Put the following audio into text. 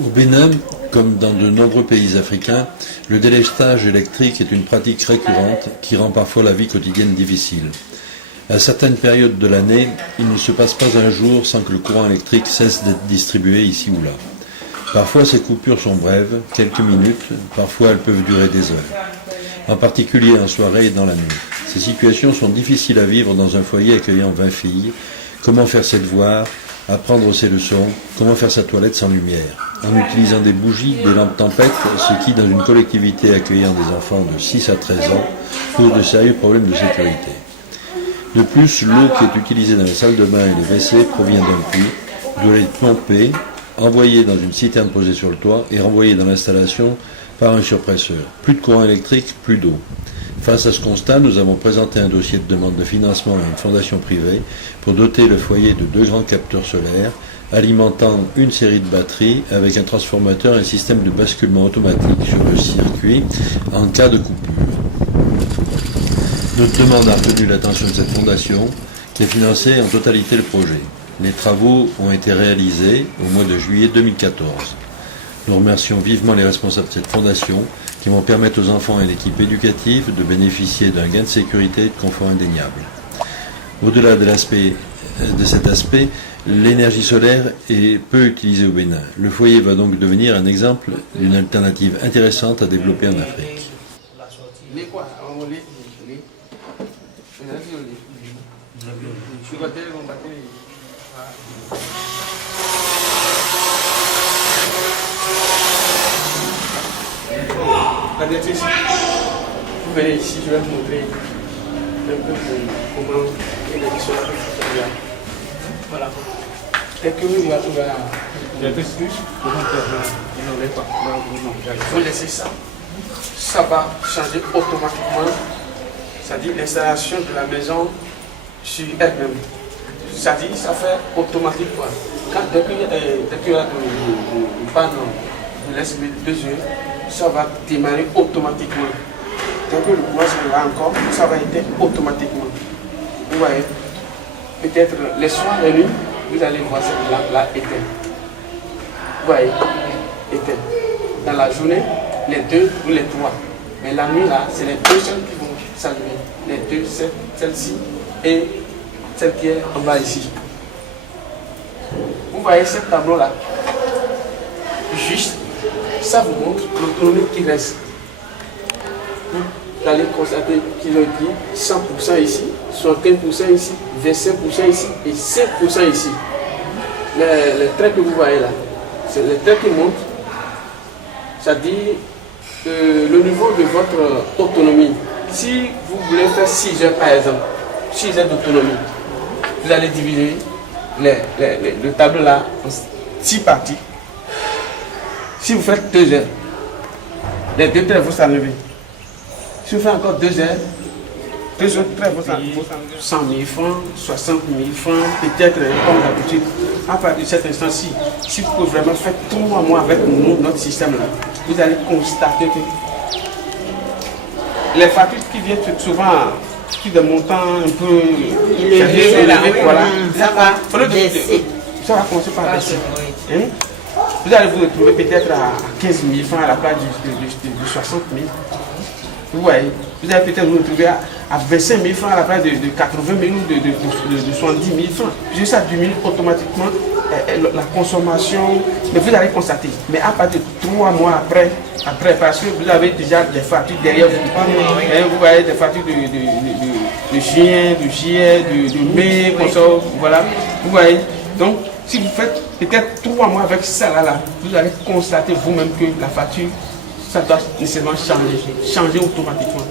Au Bénin, comme dans de nombreux pays africains, le délestage électrique est une pratique récurrente qui rend parfois la vie quotidienne difficile. À certaines périodes de l'année, il ne se passe pas un jour sans que le courant électrique cesse d'être distribué ici ou là. Parfois ces coupures sont brèves, quelques minutes, parfois elles peuvent durer des heures. En particulier en soirée et dans la nuit. Ces situations sont difficiles à vivre dans un foyer accueillant 20 filles. Comment faire ses devoirs, apprendre ses leçons, comment faire sa toilette sans lumière, en utilisant des bougies, des lampes tempête, ce qui, dans une collectivité accueillant des enfants de 6 à 13 ans, pose de sérieux problèmes de sécurité. De plus, l'eau qui est utilisée dans les salles de bain et les WC provient d'un puits, doit être pompée, envoyée dans une citerne posée sur le toit et renvoyée dans l'installation par un surpresseur. Plus de courant électrique, plus d'eau. Face à ce constat, nous avons présenté un dossier de demande de financement à une fondation privée pour doter le foyer de 2 grands capteurs solaires alimentant une série de batteries avec un transformateur et un système de basculement automatique sur le circuit en cas de coupure. Notre demande a retenu l'attention de cette fondation qui a financé en totalité le projet. Les travaux ont été réalisés au mois de juillet 2014. Nous remercions vivement les responsables de cette fondation qui vont permettre aux enfants et l'équipe éducative de bénéficier d'un gain de sécurité et de confort indéniable. Au-delà de cet aspect, l'énergie solaire est peu utilisée au Bénin. Le foyer va donc devenir un exemple d'une alternative intéressante à développer en Afrique. Vous venez ici, je vais vous montrer un peu comment l'énergie solaire fonctionne. Voilà. Dès que vous laissez ça, ça va changer automatiquement. C'est-à-dire l'installation de la maison sur elle-même. C'est-à-dire ça fait automatique quoi. Dès qu'il y a de panne, vous laissez 2 heures, ça va démarrer automatiquement. Dès que le courant sera là encore, ça va éteindre automatiquement. Vous voyez, peut-être les soirs et les nuits, vous allez voir cette lampe-là éteinte. Vous voyez, éteinte. Dans la journée, les 2 ou les 3. Mais la nuit, là, c'est les 2 seules qui vont s'allumer. Les 2, celle-ci et celle qui est en bas ici. Vous voyez ce tableau-là. Juste, ça vous montre l'autonomie qui reste. Vous allez constater qu'ils ont dit 100% ici, 75% ici, 25% ici et 5% ici. Les traits que vous voyez là, c'est les traits qui montrent. Ça dit le niveau de votre autonomie. Si vous voulez faire 6 heures par exemple, 6 heures d'autonomie, vous allez diviser le tableau là en 6 parties. Si vous faites 2 heures, les 2 traits vont s'enlever. Si vous faites encore 2 heures, 2 autres traits vont s'enlever. 100 000 francs, 60 000 francs, peut-être comme d'habitude. À partir de cet instant-ci, si vous pouvez vraiment faire 3 mois avec nous, notre système là, vous allez constater que les factures qui viennent souvent qui des montants un peu élevés, voilà, ça va commencer par baisser. Vous allez vous retrouver peut-être à 15 000 francs à la place de 60 000. Vous voyez, vous allez peut-être vous retrouver à 25 000 francs à la place de 80 000 ou de 70 000 francs. Juste ça diminue automatiquement la consommation. Mais vous allez constater. Mais à partir de 3 mois après, parce que vous avez déjà des factures derrière vous. Vous voyez des factures de juin, de juillet, de mai, voilà. Vous voyez. Donc, si vous faites peut-être 3 mois avec ça là, vous allez constater vous-même que la facture, ça doit nécessairement changer automatiquement.